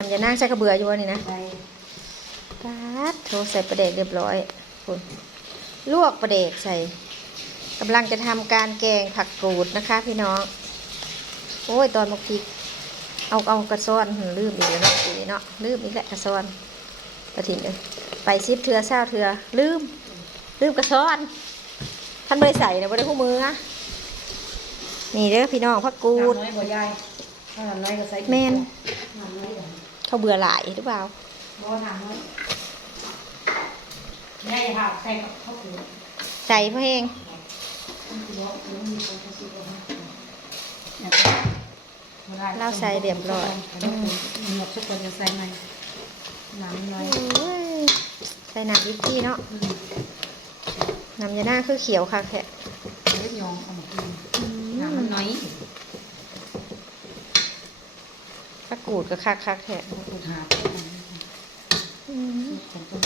อย่านั่งใส่กระเบืออยู่วะนี่นะใส่ปัดโทรใส่ประเดกเรียบร้อยคุณลวกประเดกใส่กำลังจะทำการแกงผักกูดนะคะ พี่น้อง โอ้ย ตอนมกพริก เอาเอากระซ้อนหืมลืมอีกแล้วเนาะอีเนาะลืมอีกแล้วกระซ้อนกระถิ่นเลยไปซิบเถือเศร้าเถือลืม ลืมกระซ้อนท่านไม่ได้ใส่นะไม่ได้คู่มือนะนี่เด้อพี่น้องผักกูดน้ำน้อยบ่ยายถ้าน้ำน้อยก็ใส่แม่นน้ำน้อย เดี๋ยวเขาเบื่อหลายหรือเปล่าบ่น้ำน้อยยายอย่าพาใส่กับข้าวเปลือกใส่เพราะเองมันคือว่ามันมีคนเขาซื้อมาเนี่ยบ่ได้เราใส่เรียบร้อยอืมหมดทุกคนจะใส่ไหมน้ำน้อยโอ้ยใส่หนักยิบที่เนาะอืมน้ำยาหน้าคือเขียวค่ะแค่เล็กยองเอามากินน้ำมันน้อย ผั กูดก็คักคักแค่กูหาอืมของต้น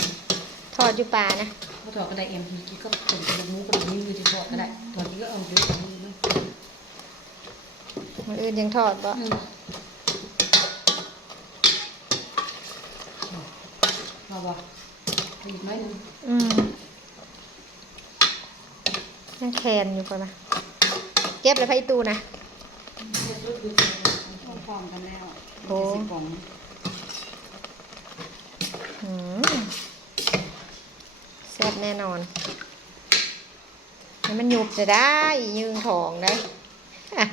ทอดอยู่ปลานะเขาถอดก็ได้เอ็มพีก็เป็นกระดูกหมูกระดูกนี้อยู่ที่ถอดก็ได้ถอดนี้ก็เอาอยู่ตรงนี้นะมันอื่นยังทอดบ่อืมเอาบ่อีกน้อยนึงอืมยังแคนอยู่ก่อนนะเก็บเลยไปตูนะ ร้อมกันแล้วโอ้ สิบกล่องอืมแซ่บแน่นอน ให้มันหยุบจะได้ยืงของได้อะ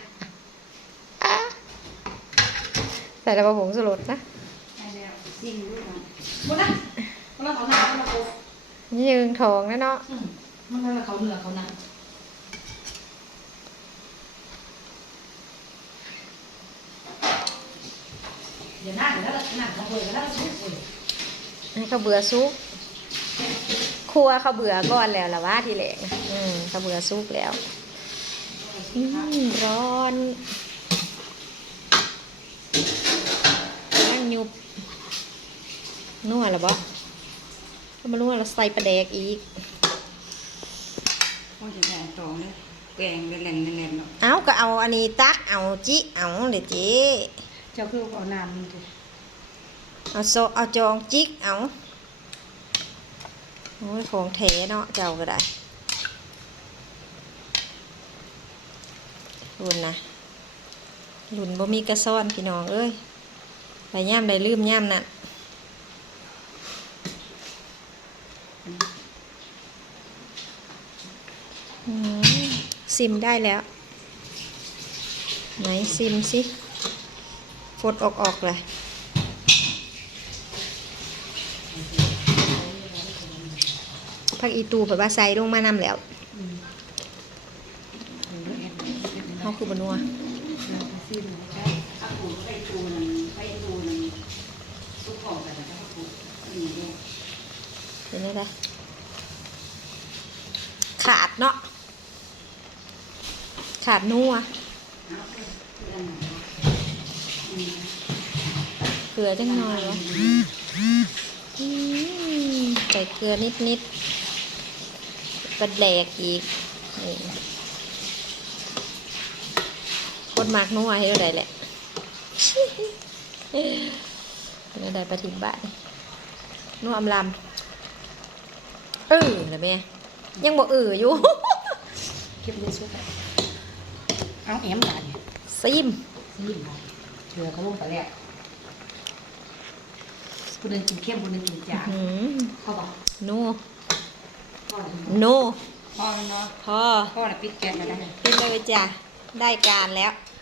ใส่ระเบิดผงสลดนะได้แล้วซิ่งด้วยกันหมดนะมันละเขาหน้ามันละโคยืงทองนะเนาะอืมมันละเขาเหนือเขาหน้า เดี๋ยวหน้าเดี๋ยวหน้าหน้าเขาเบื่อแล้วสุดเลยให้เขาเบื่อซุกครัวเขาเบื่อก่อนแล้วละว่าทีแรกนะอืมเขาเบื่อซุกแล้วอืมร้อนนั่งยุบนัวหรอบ่ก็มานัวเราใส่ปลาแดกอีกโอ้ยแดงตองเลยแกงเป็นแหล่งแหล่งเนาะเอาก็เอาอันนี้ตักเอาจิเอาเลยเจ๊เจ้าคือเอาน้ำมันดิเอาโซเอาจองจิกเอาโอ้ยของแท้เนาะเจ้าก็ได้รุ่นนะรุ่นบ่มีกระซ่อนพี่น้องเอ้ยไปย่ำได้ลืมย่ำนั่นซิมได้แล้ว ไหนซิมสิ ฟดออกออกเลย พักอีตูแบบว่าใส่ลงมานำแล้วเขาคือบนัวเห็นไหมล่ะขาดเนาะขาดนัว เกลือจังหน่อยวะอืมใส่เกลือนิดนิดๆกระแดกอีกนี่คนมากนัวให้เราได้แหละเป็นอะไรปฏิบัตินัวอำลำเออนะแม่ยังบอกเอออยู่เก็บเลยช่วยเอาแอมบาดเนี่ยซิมซีม บาดเถื่อเขาลงไปแล้วผู้หนึงกินเข้มผู้หนึงกินจางหืมเขาบอกโนพ่อเลยโนพ่อเลยเนาะพอพ่อเลยปิดแก๊สมาได้เลยขึ้นเลยจ้ะได้การแล้วอ